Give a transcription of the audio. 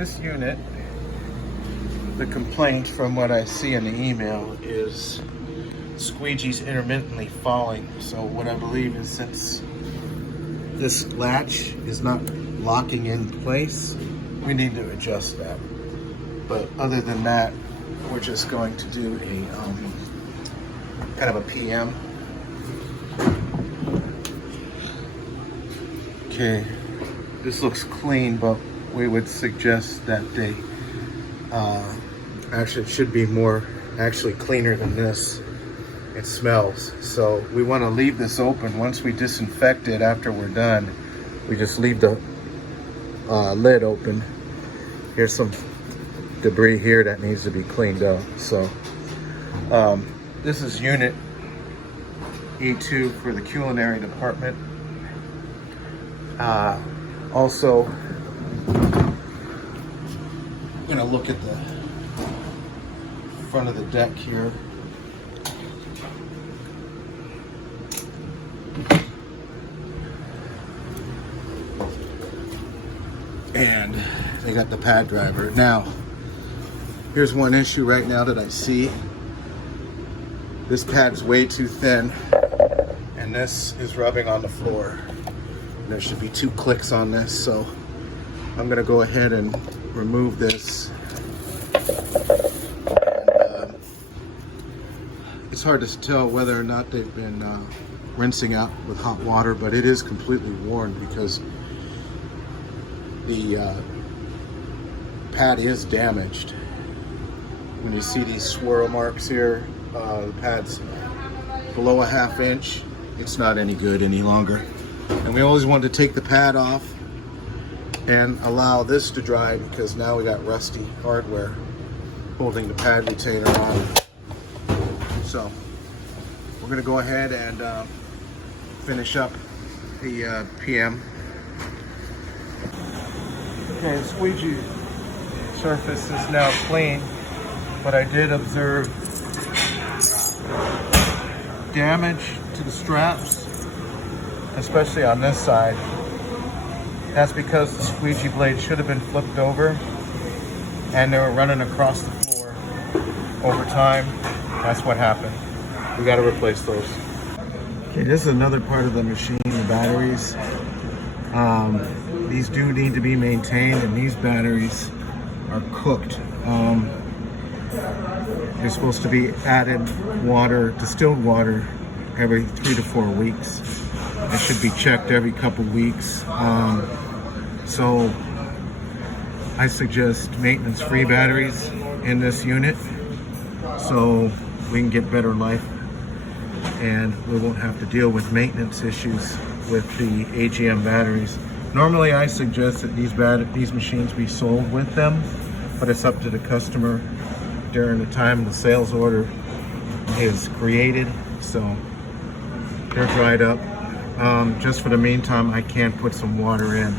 This unit, the complaint from what I see in the email is squeegees intermittently falling. So what I believe is, since this latch is not locking in place, we need to adjust that. But other than that, we're just going to do a kind of a PM. Okay, this looks clean, but we would suggest that they actually, it should be more actually cleaner than this. It smells. So we want to leave this open. Once we disinfect it after we're done, we just leave the lid open. Here's some debris here that needs to be cleaned up. So this is unit E2 for the culinary department. Also, I'm gonna look at the front of the deck here. And they got the pad driver. Now, here's one issue right now that I see. This pad's way too thin, and this is rubbing on the floor. There should be 2 clicks on this, so I'm gonna go ahead and remove this. And, it's hard to tell whether or not they've been rinsing out with hot water, but it is completely worn because the pad is damaged. When you see these swirl marks here, the pad's below a 1/2 inch. It's not any good any longer. And we always want to take the pad off and allow this to dry, because now we got rusty hardware holding the pad retainer on. So we're going to go ahead and finish up the PM. Okay, the squeegee surface is now clean, but I did observe damage to the straps, especially on this side. That's because the squeegee blade should have been flipped over and they were running across the floor over time. That's what happened. We got to replace those. Okay, this is another part of the machine, the batteries. These do need to be maintained, and these batteries are cooked. They're supposed to be added water, distilled water, every 3 to 4 weeks. It should be checked every couple weeks. So I suggest maintenance-free batteries in this unit so we can get better life and we won't have to deal with maintenance issues with the AGM batteries. Normally I suggest that these machines be sold with them, but it's up to the customer during the time the sales order is created. So they're dried up. Just for the meantime, I can put some water in.